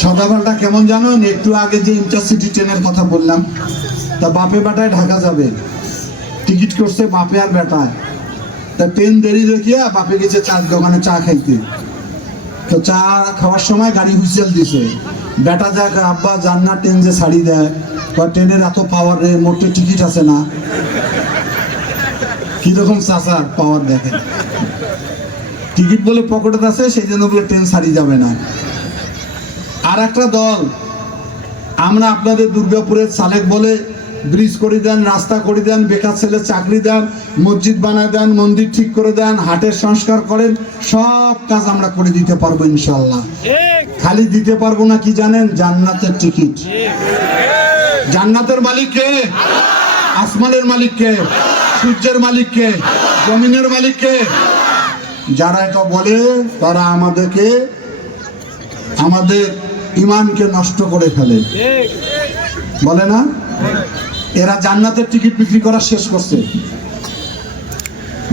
সদাগরটা কেমন জানেন? একটু আগে যে ইন্টারসিটি ট্রেনের কথা বললাম, তা বাপে বেটায় ঢাকা যাবে, টিকিট করছে বাপে আর বেটায়। তা ট্রেন দেরি দেখিয়া বাপে গেছে চার দোকানে চা খাইতে। তো চা খাওয়ার সময় গাড়ি হুইসেল দিছে। বেটা যাক, আব্বা যান না, ট্রেন যে ছাড়ি দেয়, ট্রেনের এত পাওয়ার রে, মোটে টিকিট আছে না। কিরকম চাচার পাওয়ার দেখেন, টিকিট বলে পকেটে আছে, সেই জন্য বলে ট্রেন ছাড়ি যাবে না। আর একটা দল, আমরা আপনাদের দুর্গাপুরের সালেক বলে ব্রিজ করে দেন, রাস্তা করে দেন, বেকার ছেলে চাকরি দেন, মসজিদ বানায় দেন, মন্দির ঠিক করে দেন, হাটের সংস্কার করেন, সব কাজ আমরা করে দিতে পারবো ইনশাল্লাহ। খালি দিতে পারবো না কি জানেন? জান্নাতের টিকিট। জান্নাতের মালিক কে? আসমানের মালিক কে? সূর্যের মালিক কে? জমিনের মালিক কে? যারা এটা বলে তারা আমাদের ইমানকে নষ্ট করে ফেলে, বলে না? এরা জান্নাতের টিকিট বিক্রি করা শেষ করছে।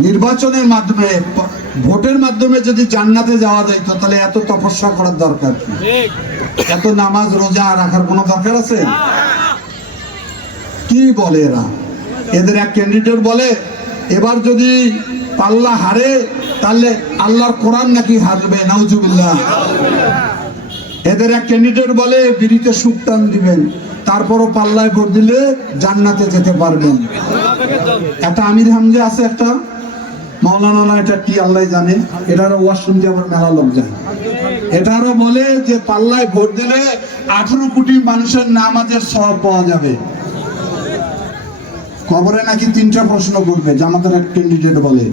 নির্বাচনের মাধ্যমে, ভোটের মাধ্যমে যদি জান্নাতে যাওয়া যায়, তো তাহলে এত তপস্যা করার দরকার কি? এত নামাজ রোজা রাখার কোনো দরকার আছে? কি বলে এরা? এদের এক ক্যান্ডিডেট বলে, এবার যদি পাল্লা হারে তাহলে আল্লাহর কোরআন নাকি হারবে, নাউজুবিল্লাহ। এদের এক ক্যান্ডিডেট বলে বিড়িতে সুখ টান দিবেন, তারপরও পাল্লায় ভোট দিলে জান্নাতে যেতে পারবেন। একটা আমির হামজা আছে, একটা মাওলানা, এটা কি আল্লাহ জানে, এটারও ওয়াজ শুনতে আমার মেলা লোক যায়। এটারও বলে যে পাল্লায় ভোট দিলে 18 কোটি মানুষের নামাজের সওয়াব পাওয়া যাবে। কবরে নাকি 3টা প্রশ্ন করবে। জামাতের এক ক্যান্ডিডেট বলে,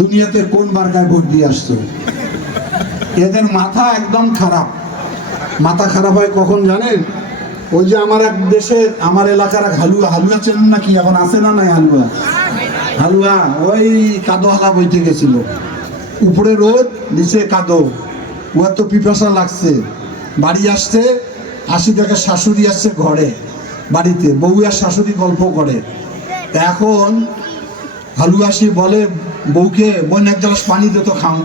দুনিয়াতে কোন মার্কায় ভোট দিয়ে আসছো? এদের মাথা একদম খারাপ। মাথা খারাপ হয় কখন জানেন? ওই যে আমার এক দেশের, আমার এলাকার এক হালুয়া চেনেন নাকি? এখন আছে না নাই হালুয়া? ওই কাদো হালা বইতে গেছিল, উপরে রোদ, নিচে কাদো, ও এত পিপাসা লাগছে, বাড়ি আসছে, 80 টাকা শাশুড়ি আসছে ঘরে, বাড়িতে বউ আর শাশুড়ি গল্প করে। এখন হালুয়াসি বলে বউকে, বোন এক গ্লাস পানি দে তো খাও।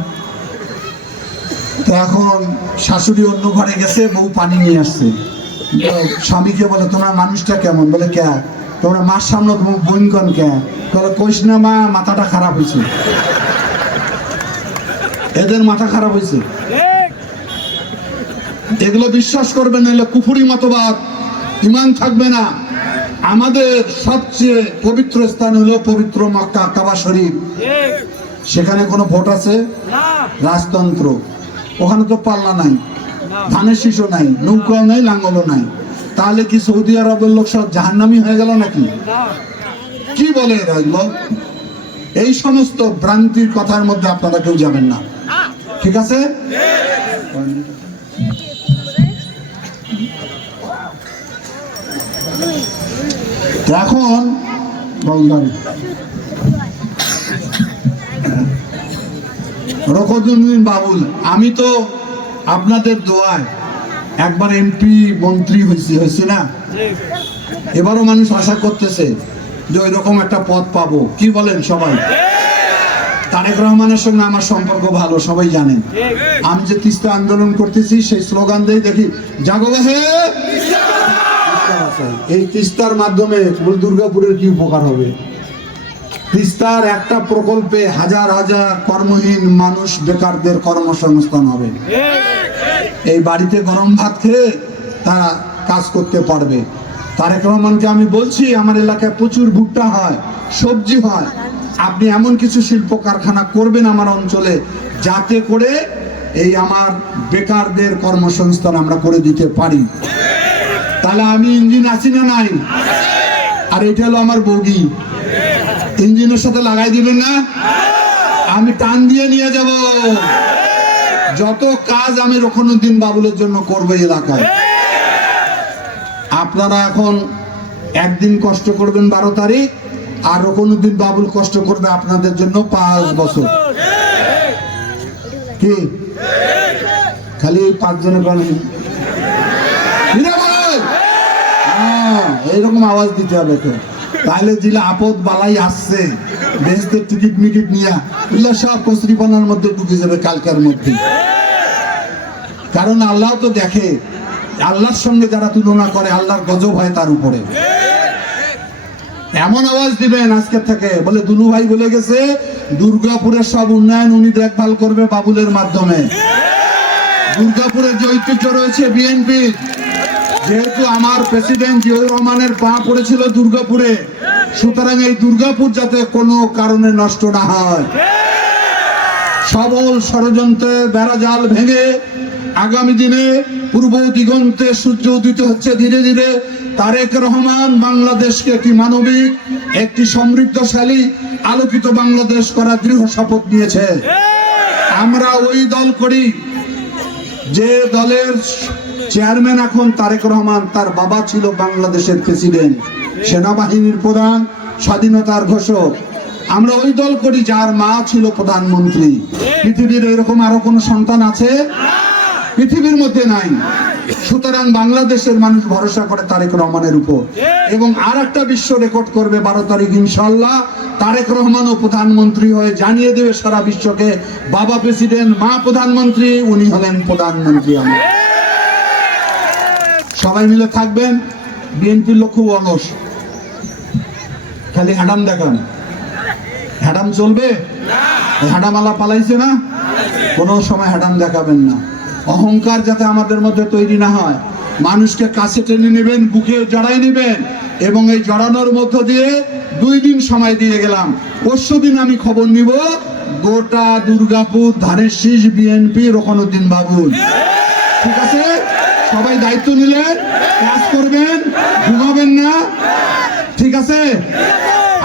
তো এখন শাশুড়ি অন্য ঘরে গেছে, বউ পানি নিয়ে আসছে। স্বামীকে বলে, তোমার মানুষটা কেমন? বলে, কে? তোমরা মার সামনে তোমার বোন কন কে? কইস না মা, মাথাটা খারাপ হয়েছে। এদের মাথা খারাপ হয়েছে। এগুলো বিশ্বাস করবে না, এগুলো কুফরি মতবাদ, ঈমান থাকবে না। আমাদের সবচেয়ে পবিত্র স্থান হলো পবিত্র মক্কা, কাবা শরীফ। সেখানে কোনো ভোট আছে? রাজতন্ত্র। ওখানে তো পাল্লা নাই, ধানের শীষও নাই, নৌকাও নাই, লাঙ্গলও নাই। তাহলে কি সৌদি আরবের লোক সব জাহান্নামী হয়ে গেল নাকি? কি বলে এরা এগুলো? এই সমস্ত ভ্রান্তির কথার মধ্যে আপনারা কেউ যাবেন না, ঠিক আছে? এখন বললাম রকদুদ্দিন বাবুল, আমি তো আপনাদের দোয়ায় একবার এমপি মন্ত্রী হয়েছি না? এবারও মানুষ আশা করতেছে যে ওই রকম একটা পদ পাবো। কি বলেন সবাই? তারেক রহমানের সঙ্গে আমার সম্পর্ক ভালো, সবাই জানেন। আমি যে তিস্তা আন্দোলন করতেছি, সেই স্লোগান দিয়ে দেখি, জাগো হে। এই তিস্তার মাধ্যমে দুর্গাপুরের কি উপকার হবে? তিস্তার একটা প্রকল্পে হাজার হাজার কর্মহীন মানুষ, বেকারদের কর্মসংস্থান হবে। এই বাড়িতে গরম ভাত খেয়ে তারা কাজ করতে পারবে। তারেক রহমানকে আমি বলছি, আমার এলাকায় প্রচুর ভুট্টা হয়, সবজি হয়, আপনি এমন কিছু শিল্প কারখানা করবেন আমার অঞ্চলে, যাতে করে এই আমার বেকারদের কর্মসংস্থান আমরা করে দিতে পারি। তাহলে আমি ইঞ্জিন আছি না নাই? আর এটা হলো আমার বগি, ইঞ্জিনের সাথে লাগাই দিবেন না? আমি টান দিয়ে নিয়ে যাব। যত কাজ আমি রকনুদ্দিন বাবুলের জন্য করবো এলাকায়। আপনারা এখন একদিন কষ্ট করবেন 12 তারিখ, আর রকনুদ্দিন বাবুল কষ্ট করবে আপনাদের জন্য 5 বছর। কি খালি 5 জনের বলেন? এইরকম আওয়াজ দিতে হবে তো, তাহলে দিলে আপদ বালাই আসছে, বেহেশতের টিকিট মিকিট নিয়ে এগুলো সব কচুরিপানার মধ্যে ঢুকে যাবে কালকের মধ্যে। কারণ আল্লাহ তো দেখে আল্লাহর সঙ্গে যারা তুলনা করে আল্লাহর গজব হয় তার উপরে। এমন আওয়াজ দিবেন আজকে থেকে, বলে দুলু ভাই বলে গেছে দুর্গাপুরের সব উন্নয়ন উনি দেখভাল করবে বাবুলের মাধ্যমে। দুর্গাপুরের যে ঐতিহ্য রয়েছে বিএনপি, যেহেতু আমার প্রেসিডেন্ট জিয়াউর রহমানের পা পড়েছিল দুর্গাপুরে, সুতরাং এই দুর্গাপুর যাতে কোনো কারণে নষ্ট না হয়, সবল ষড়যন্ত্রের বেড়াজাল ভেঙে আগামী দিনে পূর্ব দিগন্তে সূর্য উদিত হচ্ছে ধীরে ধীরে। তারেক রহমান বাংলাদেশকে একটি মানবিক, একটি সমৃদ্ধশালী, আলোকিত বাংলাদেশ করার দৃঢ় শপথ নিয়েছে। আমরা ওই দল করি যে দলের চেয়ারম্যান এখন তারেক রহমান, তার বাবা ছিল বাংলাদেশের প্রেসিডেন্ট, সেনাবাহিনীর প্রধান, স্বাধীনতার ঘোষক। আমরা ওই দল করি যার মা ছিল প্রধানমন্ত্রী। পৃথিবীর এরকম আরো কোন সন্তান আছে? পৃথিবীর মধ্যে নাই। সুতরাং বাংলাদেশের মানুষ ভরসা করে তারেক রহমানের উপর, এবং আর একটা বিশ্ব রেকর্ড করবে 12 তারিখ ইনশাআল্লাহ। তারেক রহমানও প্রধানমন্ত্রী হয়ে জানিয়ে দেবে সারা বিশ্বকে, বাবা প্রেসিডেন্ট, মা প্রধানমন্ত্রী, উনি হলেন প্রধানমন্ত্রী। আমরা সবাই মিলে থাকবেন। বিএনপির লোক খুব অলস, খালি হ্যাডাম দেখান। হ্যাডাম চলবে? হ্যাডামালা পালাইছে না, কোনো সময় হ্যাডাম দেখাবেন না। অহংকার যাতে আমাদের মধ্যে তৈরি না হয়, মানুষকে কাছে টেনে নেবেন, বুকে জড়াই নেবেন, এবং এই জড়ানোর মধ্য দিয়ে 2 দিন সময় দিয়ে গেলাম। পরশুদিন আমি খবর নিব গোটা দুর্গাপুর ধানের শীষ বিএনপি রোকনউদ্দিন বাবুল। ঠিক আছে? সবাই দায়িত্ব নিলেন, কাজ করবেন, ঘুমাবেন না। ঠিক আছে?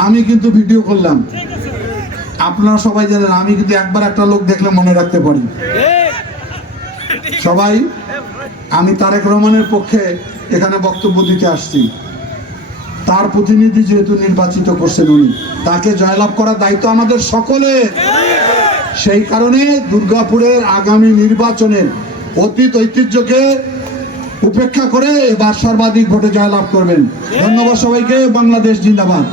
আমি কিন্তু ভিডিও করলাম, আপনারা সবাই জানেন আমি কিন্তু একবার একটা লোক দেখলে মনে রাখতে পারি। সবাই, আমি তারেক রহমানের পক্ষে এখানে বক্তব্য দিতে আসছি। তার প্রতিনিধি যেহেতু নির্বাচিত করছেন উনি, তাকে জয়লাভ করার দায়িত্ব আমাদের সকলের। সেই কারণে দুর্গাপুরের আগামী নির্বাচনের অতীত ঐতিহ্যকে উপেক্ষা করে এবার সর্বাধিক ভোটে জয়লাভ করবেন। ধন্যবাদ সবাইকে। বাংলাদেশ জিন্দাবাদ।